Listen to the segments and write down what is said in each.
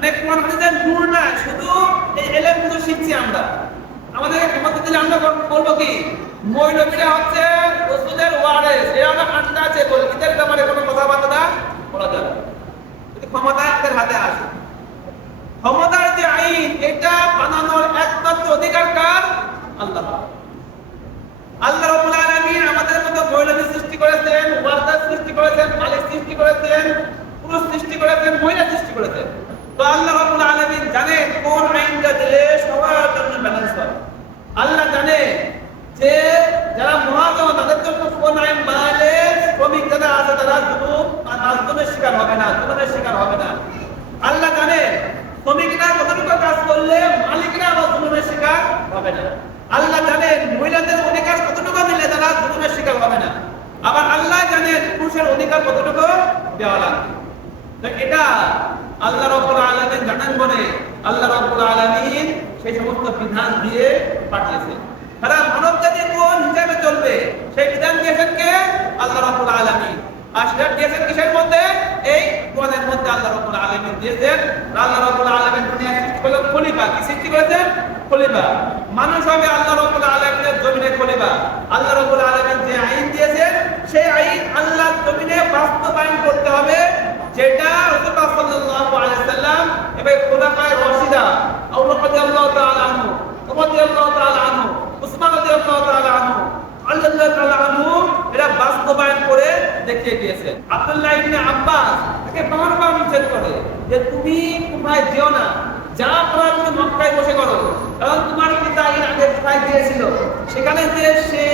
মানে কোরআন হাদিসের নূর না শুধু এই এলেমগুলো শিখছি আমরা। আমাদের ক্ষমতা দিলে আমরা বল- বলব কি? মৌলবীরা হচ্ছে রসুলের ওয়ারেস। এরা আমরা আন্ডা আছে বলে। এদের ব্যাপারে কোনো কথাবার্তা বলা যাবে। যদি ক্ষমতা এদের হাতে আসে। ক্ষমতার যে আইন, এটা বানানোর একমাত্র অধিকার কার? আল্লাহ। আল্লাহ রাব্বুল আলামিন আমাদের মতো মহিলাদের সৃষ্টি করেছেন ওয়ার্দার সৃষ্টি করেছেন, মালিক সৃষ্টি করেছেন, পুরুষ সৃষ্টি করেছেন, মহিলা সৃষ্টি করেছেন। তো আল্লাহ রাব্বুল আলামিন জানেন কোন আইনটা দিলে সবার জন্য ব্যালেন্স হয় আল্লাহ জানে যে যারা মহাজন, তাদের জন্য কোন আইন বানালে শ্রমিক যারা আছে, তারা জুলুম আর মাজলুমের শিকার হবে না, জুলুমের শিকার হবে না। আল্লাহ জানে শ্রমিকরা কতটুকু কাজ করলে মালিকরা আবার জুলুমের শিকার হবে না। আল্লাহ জানেন মহিলাদের অধিকার কতটুকু দিলে তারা জুলুমের শিকার হবে না। আবার আল্লাহ জানেন পুরুষের অধিকার কতটুকু দেওয়া লাগবে। এটা আল্লাহ রাব্বুল আলামিন জানেন বলে, আল্লাহ রাব্বুল আলামিন সেই সমস্ত বিধান দিয়ে পাঠিয়েছেন। তারা মানব জাতি কোন হিসাবে চলবে, সেই বিধান দিয়েছেন কে? আল্লাহ রাব্বুল আলামিন। সেটা দিয়েছেন কিসের মধ্যে? এই কোরআনের মধ্যে আল্লাহ রাব্বুল আলামিন দিয়েছেন। আল্লাহ রাব্বুল আলামিন দুনিয়া সৃষ্টি করলেন খলিফা। কি সৃষ্টি করেছেন? খলিফা। মানুষ হবে আল্লাহ রাব্বুল আলামিনের জমিনে খলিফা। আল্লাহ রাব্বুল আলামিন যে আইন দিয়েছেন, সেই আইন আল্লাহর জমিনে বাস্তবায়ন করতে হবে। যেটা রাসূলুল্লাহ সাল্লাল্লাহু আলাইহি সাল্লাম এবং খোলাফায়ে রাশিদা, আবু বকর রাদিয়াল্লাহু তাআলা আনহু রাদিয়াল্লাহু তাআলা আনহু, উসমান রাদিয়াল্লাহু তাআলা আনহু, আলী রাদিয়াল্লাহু আনহু, এরা বাস্তবায়ন করে দেখিয়ে দিয়েছেন। আব্দুল্লাহ ইবনে আব্বাস তাকে বারবার নিষেধ করে যে তুমি কুফায় যেও না, যা করার তুমি মক্কায় বসে করো। কারণ তোমার পিতা আগে সেখানে যে সে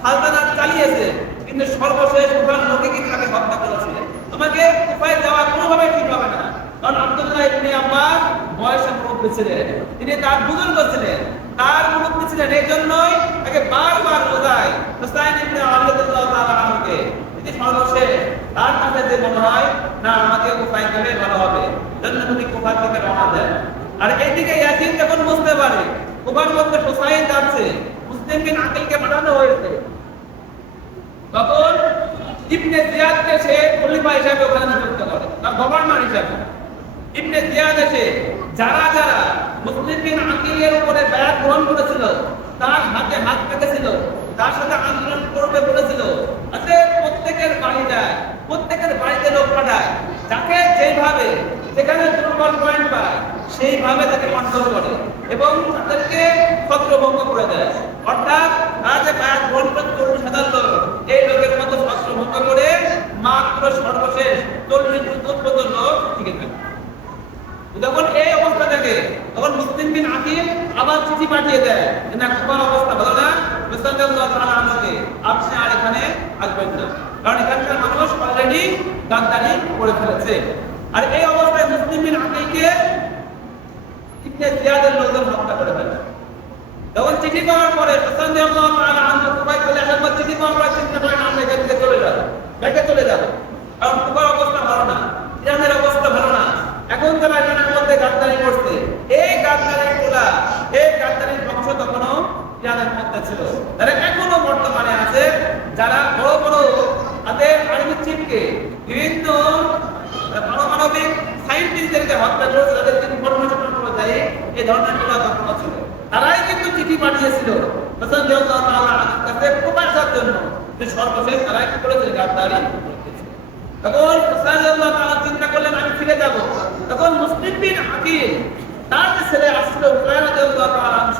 সালতানাত চালিয়েছে, কিন্তু সর্বশেষ কুফার লোকে কি তাকে হত্যা করেছিল তোমাকে কুফায় যাওয়া কোনোভাবে ঠিক হবে না। কারণ আব্দুল্লাহ ইবনে আব্বাস বয়সে মুরব্বী ছিলেন। তিনি তার বুজুর্গ ছিলেন। তার মুরব্বী ছিলেন এই জন্যই তাকে বারবার বোঝায় হুসাইন ইবনে আব্দুল্লাহ তাআলা আনহুকে। তিনি তার কাছে যে মনে হয়, না, আমাকে কুফায় গেলে ভালো হবে। জন্য তিনি কুফার থেকে রওনা দেন। আর এইদিকে ইয়াসিন যখন বুঝতে পারে, কুফার মধ্যে হুসাইন যাচ্ছে মুসলিম বিন আকিলকে পাঠানো হয়েছে। ইবনে জিয়াদকে সে খলিফা হিসাবে ওখানে নিযুক্ত করে তার গভর্নর হিসাবে। ইবনে জিয়াদ এসে যারা যারা মুসলিম আকিলের উপরে বায়াত গ্রহণ করেছিল, তার হাতে হাত পেতেছিল, তার সাথে আন্দোলন করবে বলেছিল তাতে প্রত্যেকের বাড়ি যায়, প্রত্যেকের বাড়িতে লোক পাঠায়, যাকে যেভাবে যেখানে দুর্বল পয়েন্ট পায়, সেইভাবে তাকে কন্ট্রোল করে এবং তাদেরকে ছত্রভঙ্গ করে দেয়। অর্থাৎ তারা যে বায়াত গ্রহণ করে চল্লিশ হাজার লোক এই লোকের মতো ছত্রভঙ্গ করে মাত্র সর্বশেষ চল্লিশ চোদ্দ লোক টিকে থাকে যখন এই অবস্থা থাকে তখন মুসলিম বিন আকিল আবার চিঠি পাঠিয়ে দেয় না কুফার অবস্থা ভালো না। আপনি আর এখানে আসবেন না। কারণ এখানকার মানুষ অলরেডি গাদ্দারি করে ফেলেছে। আর এই অবস্থায় মুসলিম বিন ইবনে জিয়াদের লোকজন হত্যা করে ফেলে। যখন চিঠি পাওয়ার পরে কুফায় চলে আসার পর চিঠি পাওয়ার পর চিন্তা করেন আমরা এখান থেকে চলে যাব ব্যাকে চলে যাব। কারণ কুফার অবস্থা ভালো না, ইরানের অবস্থা ভালো না। এখন তারা ইরানের মধ্যে গাদ্দারি করছে। এই গাদ্দারি ইরানের মধ্যে ছিল। তারা এখনও বর্তমানে আছে যারা বড় বড় তাদের আর্মি চিফকে বিভিন্ন পারমাণবিক সাইন্টিস্টদেরকে হত্যা করেছে এই ধরনের ছিল। তারাই কিন্তু চিঠি পাঠিয়েছিল কাছে প্রকাশের জন্য। যে সর্বশেষ কি করেছে? গাদ্দারি তখন হুসাইন রাদিয়াল্লাহু তাআলা চিন্তা করলেন, আমি ফিরে যাব। তখন মুসলিম বিন আকিল তার ছেলে আসছিল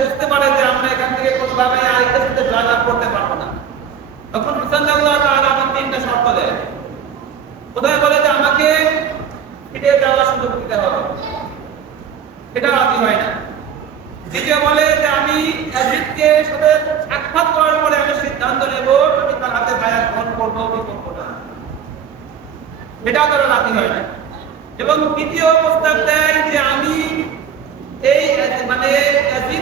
বুঝতে পারে যে আমরা এখান থেকে কোনোভাবে আর এদের সাথে করতে পারব না। তখন আমার তিনটা শর্ত দেয় কোথায় বলে যে আমাকে ফিরে যাওয়ার সুযোগ দিতে হবে। এটা রাজি হয় না। দ্বিতীয় বলে যে আমি অ্যাজিদকে সাথে সাক্ষাৎ করার পরে আমি সিদ্ধান্ত নেব আমি তার হাতে বায়াত গ্রহণ করব কি করব না। এটা তারা রাজি হয় না। এবং তৃতীয় প্রস্তাব দেয় যে মানে মানে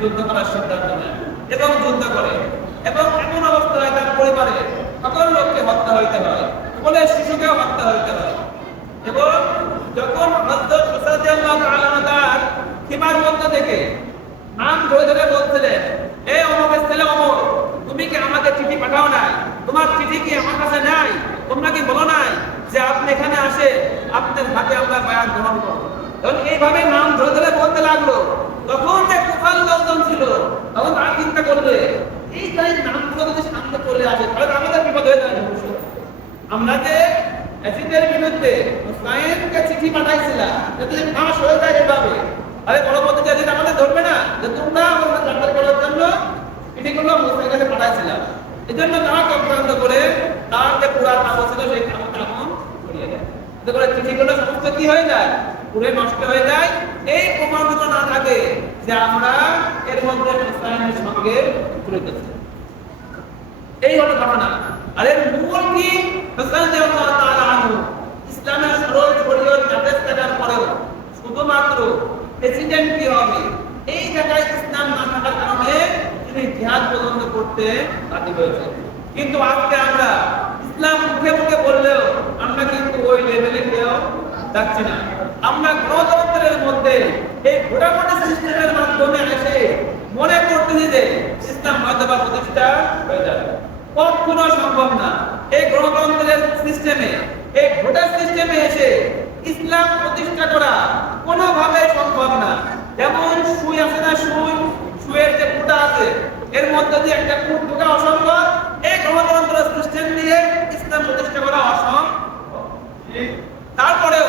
যুদ্ধ করার যুদ্ধ করে। এবং পরিবারে সকল লোককে হত্যা হইতে হয়। সকলের শিশুকেও হত্যা হইতে হয়। এবং যখন হযরত হুসাইন রাদিয়াল্লাহু তাআলা তার সীমার মধ্যে থেকে নাম ধরে ধরে বলছিলেন, এ অমকের ছেলে অমর, তুমি কি আমাকে চিঠি পাঠাও নাই? তোমার চিঠি কি আমার কাছে নাই? তোমরা কি বলো নাই যে আপনি এখানে আসে আপনার হাতে আমরা বায়াত গ্রহণ করব তখন এইভাবে নাম ধরে ধরে বলতে লাগল। তখন যে কুফাল লোকজন ছিল, তখন তারা চিন্তা করবে, এই তাই নামগুলো যদি সামনে চলে আসে, তাহলে আমাদের বিপদ হয়ে যাবে ভবিষ্যতে। আমরা যে অ্যাসিডের বিরুদ্ধে হুসাইনকে চিঠি পাঠাইছিলাম যাতে ফাঁস হয়ে যায় এভাবে। আরে পরবর্তীতে অ্যাসিড আমাদের ধরবে না, যে তোমরা আমাদের গ্রেফতার করার জন্য চিঠিগুলো হুসাইনের কাছে পাঠাইছিলাম এই জন্য তারা চক্রান্ত করে তার যে পুরান নাম ছিল সেই নামটা এখন ছড়িয়ে দেয়। করে চিঠিগুলো সমস্ত কি হয়ে যায়? পুরে নষ্ট হয়ে যায়। এই প্রমাণিত না থাকে যে আমরা এর মধ্যে হুসাইনের সঙ্গে জড়িত এই হলো ঘটনা। আর এর মূল কি? হাসান তাআলা আনহু। ইসলামের জাতেজ থাকার পরেও। শুধুমাত্র প্রেসিডেন্ট কি হবে। এই জায়গায় ইসলাম না থাকার কারণে তিনি পর্যন্ত করতে কিন্তু আজকে আমরা ইসলাম মুখে মুখে বললেও আমরা কিন্তু ওই লেভেলে কেউ যাচ্ছি না। আমরা গণতন্ত্রের মধ্যে এই ভোটাভুটি সিস্টেমের মাধ্যমে এসে মনে করতেছি যে ইসলাম বা প্রতিষ্ঠা হয়ে যাবে। কখনো সম্ভব না। এই গণতন্ত্রের সিস্টেমে এই ভোটার সিস্টেমে এসে ইসলাম প্রতিষ্ঠা করা কোনোভাবে সম্ভব না। যেমন সুই আছে না সুই সুয়ের যে ফুটা আছে, এর মধ্যে দিয়ে একটা ফুট ঢোকা অসম্ভব। এই গণতন্ত্র সিস্টেম দিয়ে ইসলাম প্রতিষ্ঠা করা অসম্ভব। তারপরেও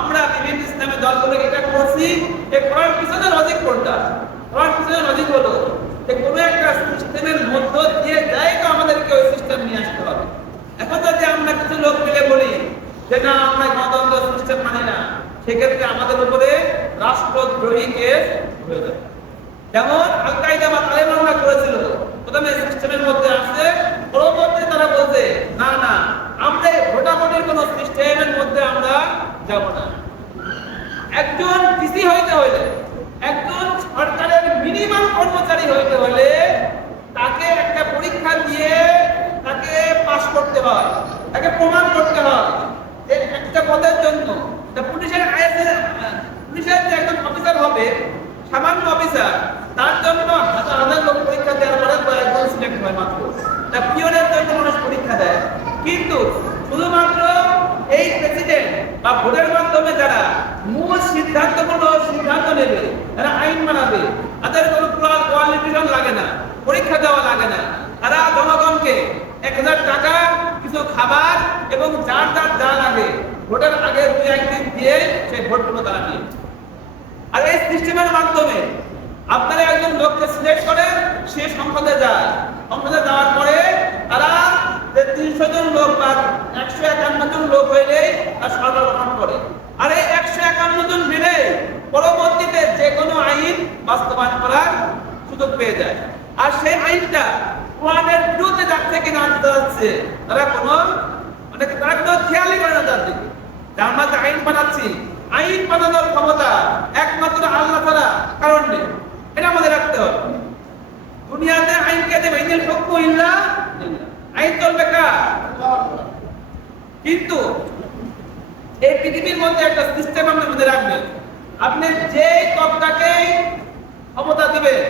আমরা বিভিন্ন ইসলামী দলগুলোকে এটা করছি। এই করার পিছনে লজিক কোনটা? করার পিছনে লজিক হলো যে কোনো একটা সিস্টেমের মধ্য দিয়ে যাই তো আমাদেরকে ওই সিস্টেম নিয়ে আসতে হবে এখন যদি আমরা কিছু লোক মিলে বলি না আমরা গণতন্ত্র সিস্টেম মানি না। সেক্ষেত্রে আমাদের উপরে রাষ্ট্রদ্রোহী কেস যেমন আল কায়দা বা তালেবানরা করেছিল। প্রথমে সিস্টেমের মধ্যে আসছে পরবর্তী তারা বলছে, না না, আমরা ভোটাভুটির কোন সিস্টেমের মধ্যে আমরা যাব না। একজন ডিসি হইতে হইলে, একজন সরকারের মিনিমাম কর্মচারী হইতে হলে তাকে একটা পরীক্ষা দিয়ে তাকে পাস করতে হয়, তাকে প্রমাণ করতে হয়। একটা পদের জন্য। পুলিশের আইএসএ, পুলিশের যে একজন অফিসার হবে, সামান্য অফিসার তার জন্য হাজার হাজার লোক পরীক্ষা দেওয়ার পরে কয়েকজন সিলেক্ট হয় মাত্র। তা পিওনের জন্য মানুষ পরীক্ষা দেয়। কিন্তু শুধুমাত্র এই প্রেসিডেন্ট বা ভোটের মাধ্যমে যারা মূল সিদ্ধান্তগুলো সিদ্ধান্ত নেবে, তারা আইন বানাবে তাদের কোনো কোয়ালিফিকেশন লাগে না, পরীক্ষা দেওয়া লাগে না। তারা জনগণকে এক হাজার টাকা কিছু খাবার এবং যার যার যা লাগে ভোটের আগে দুই একদিন দিয়ে সেই ভোটগুলো তারা নিয়ে আর এই সিস্টেমের মাধ্যমে আপনারা একজন লোককে সিলেক্ট করেন সে সংসদে যায়। সংসদে যাওয়ার পরে তারা তিনশো জন লোক বা একশো একান্ন জন লোক হইলে তার সরকার গঠন করে। আর এই একশো একান্ন জন মিলে পরবর্তীতে যে কোনো আইন বাস্তবায়ন করার সুযোগ পেয়ে যায়। আর সেই আইনটা কোরআনের বিরুদ্ধে যাচ্ছে কিনা যাচ্ছে তারা কোনো মানে তারা কোনো খেয়ালই করে না তার দিকে। আমরা যে আইন বানাচ্ছি। আইন বানানোর ক্ষমতা একমাত্র আল্লাহ ছাড়া কারণ নেই। এটা আমাদের রাখতে হবে। দুনিয়াতে আইন কে দেবে? ইনিল হুকমু ইল্লা আইন চলবে কার? কিন্তু এই পৃথিবীর মধ্যে একটা সিস্টেম আপনি মধ্যে রাখবেন। আপনি যে তবকাকে ক্ষমতা দিবেন,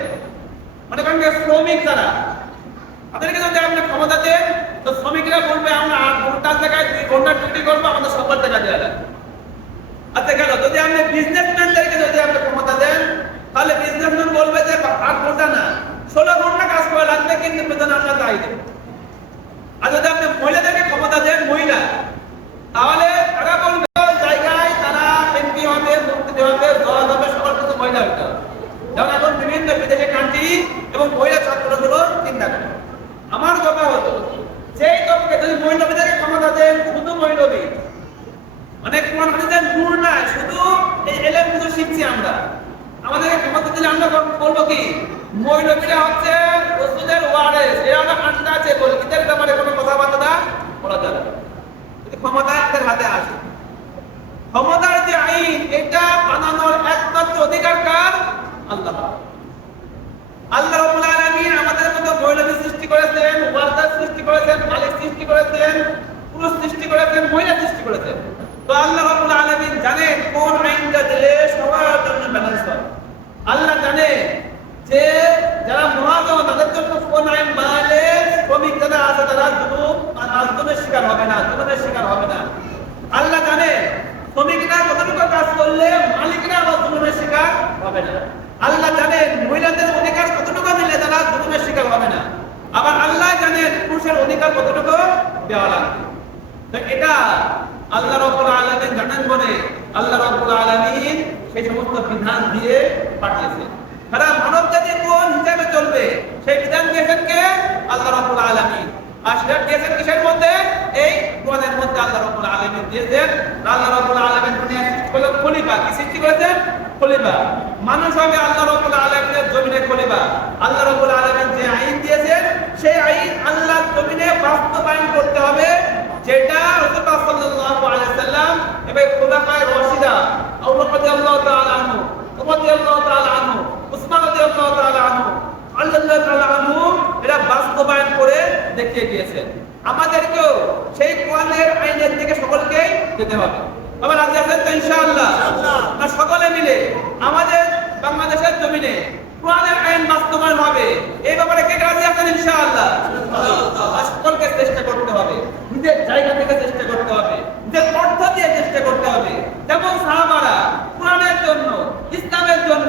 মনে করেন শ্রমিক যারা, তাদেরকে যদি আপনি ক্ষমতা দেন, তো শ্রমিকরা বলবে, আমরা আট ঘণ্টার জায়গায় দুই ঘণ্টা ডিউটি করব, আমাদের সবার আচ্ছা গেল যদি আপনি বিজনেসম্যানদেরকে যদি আপনি ক্ষমতা দেন তাহলে বিজনেসম্যান বলবে যে আট ঘণ্টা না ষোলো ঘণ্টা কাজ করা লাগবে কিন্তু বেতন আমরা তাই দেব আর যদি আপনি মহিলাদেরকে ক্ষমতা দেন মহিলা তাহলে তারা বলবে ওই জায়গায় তারা এমপি হবে মন্ত্রী হবে জজ হবে সকল কিছু মহিলা হতে হবে যেমন এখন বিভিন্ন বিদেশি কান্ট্রি এবং মহিলা ছাত্রগুলো চিন্তা করে আমার কথা হতো যেই তবকে যদি মহিলাদেরকে ক্ষমতা দেন শুধু মহিলাদের মানে কোন হাদিসের নূর না শুধু এই এলেমগুলো শিখছি আমরা আমাদেরকে ক্ষমতা দিলে আমরা বল- বলব কি মৌলবীরা হচ্ছে রসুলের ওয়ারেস এরা হলো আন্ডা আছে বলে এদের ব্যাপারে কোনো কথাবার্তা বলা যাবে না। যদি ক্ষমতা এদের হাতে আসে ক্ষমতার যে আইন এটা বানানোর একমাত্র অধিকার কার? আল্লাহ। আল্লাহ রাব্বুল আলামিন আমাদের মতো মৌলবী সৃষ্টি করেছেন ওয়ার্দার সৃষ্টি করেছেন, মালিক সৃষ্টি করেছেন, পুরুষ সৃষ্টি করেছেন, মহিলা সৃষ্টি করেছেন। তো আল্লাহ রাব্বুল আলামিন জানেন কোন আইনটা দিলে সবার জন্য ব্যালেন্স হয়। আল্লাহ জানে যে যারা মহাজন তাদের জন্য কোন আইন বানালে শ্রমিক যারা আছে তারা জুলুম আর আন্দোলনের শিকার হবে না জুলুমের শিকার হবে না আল্লাহ জানে শ্রমিকরা কতটুকু কাজ করলে মালিকরা আবার জুলুমের শিকার হবে না আল্লাহ জানেন মহিলাদের অধিকার কতটুকু দিলে তারা জুলুমের শিকার হবে না আবার আল্লাহ পুরুষের অধিকার কতটুকু? দেওয়া লাগবে। এটা আল্লাহ রাব্বুল আলামিন জানেন বলে আল্লাহ রাব্বুল আলামিন সেই সমস্ত বিধান দিয়ে পাঠিয়েছেন। সারা মানব জাতি কোন হিসাবে চলবে, সেই বিধান দিয়েছেন কে? আল্লাহ রাব্বুল আলামিন। আর সেটা দিয়েছেন কিসের মধ্যে? এই কোরআনের মধ্যে আল্লাহ রাব্বুল আলামিন দিয়েছেন। আল্লাহ রাব্বুল আলামিন দুনিয়া খলিফা। কি সৃষ্টি করেছেন? খলিফা। মানুষ হবে আল্লাহ রাব্বুল আলামিনের জমিনে খলিফা। আল্লাহ রাব্বুল আলামিন যে আইন দিয়েছেন সেই আইন আল্লাহর জমিনে বাস্তবায়ন করতে হবে যেটা রাসূলুল্লাহ সাল্লাল্লাহু আলাইহি সাল্লাম এবং খুলাফায়ে রাশিদা আবু বকর রাদিয়াল্লাহু তাআলা আনহু ওমর রাদিয়াল্লাহু তাআলা আনহু উসমান রাদিয়াল্লাহু তাআলা আনহু আল্লাহ তাআলা আনহু এরা বাস্তবায়ন করে দেখিয়ে দিয়েছেন। আমাদেরকেও সেই কোরআনের আইনের দিকে সকলকেই যেতে হবে। আবার রাজি আছেন তো? ইনশাআল্লাহ। সকলে মিলে আমাদের বাংলাদেশের জমিনে কোরআনের আইন বাস্তবায়ন হবে। এই ব্যাপারে কে রাজি আছেন? ইনশাআল্লাহ আর সকলকে চেষ্টা করতে হবে নিজের জায়গা থেকে চেষ্টা করতে হবে। নিজের অর্থ দিয়ে চেষ্টা করতে হবে। যেমন সাহাবারা কোরআনের জন্য, ইসলামের জন্য,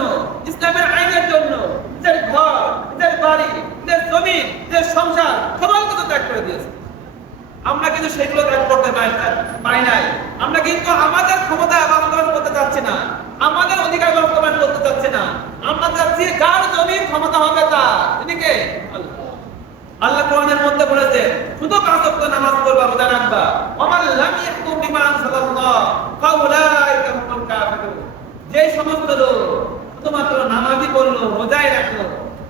ইসলামের আইনের জন্য, নিজের ঘর, নিজের বাড়ি, নিজের জমি, নিজের সংসার সবাই কিছু ত্যাগ করে দিয়েছে। আমরা কিন্তু সেগুলো ত্যাগ করতে পারি নাই। আমরা কিন্তু আমাদের ক্ষমতা বাস্তবায়ন করতে চাচ্ছি না। আমাদের অধিকার বাস্তবায়ন করতে চাচ্ছি না। আমরা চাচ্ছি যার জমির ক্ষমতা হবে তা তিনি কে? আল্লাহ। কোরআনের মধ্যে বলেছে, শুধু পাঁচ ওয়াক্ত নামাজ পড়বা, রোজা রাখবা। ওমান লাম ইয়াকুম বিমা যে সমস্ত লোক শুধুমাত্র নামাজই পড়ল, রোজাই রাখল,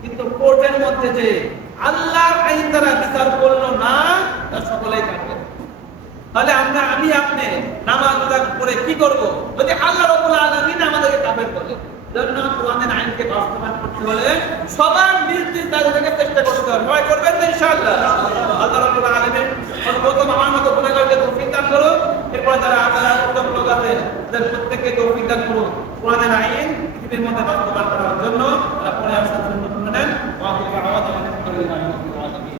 কিন্তু কোর্টের মধ্যে যে আল্লাহর আইন দ্বারা বিচার করল না, তা সকলেই কাফের। তাহলে আমরা, আমি, আপনি নামাজ করে কি করব? যদি আল্লাহ রাব্বুল আলামিন আমাদেরকে কাফের করে জন্য করতে হলে সবার নিজ নিজ জায়গা থেকে চেষ্টা করতে হবে। সবাই করবেন তো ইনশাআল্লাহ? আল্লাহ রাব্বুল আলামিন প্রথম আমার মতো গুনাহগারকে তৌফিক দান করো এরপর যারা আপনারা উত্তম লোক আছে, তাদের প্রত্যেককে তৌফিক দান করো কোরআনের আইন পৃথিবীর মধ্যে বাস্তবায়ন করা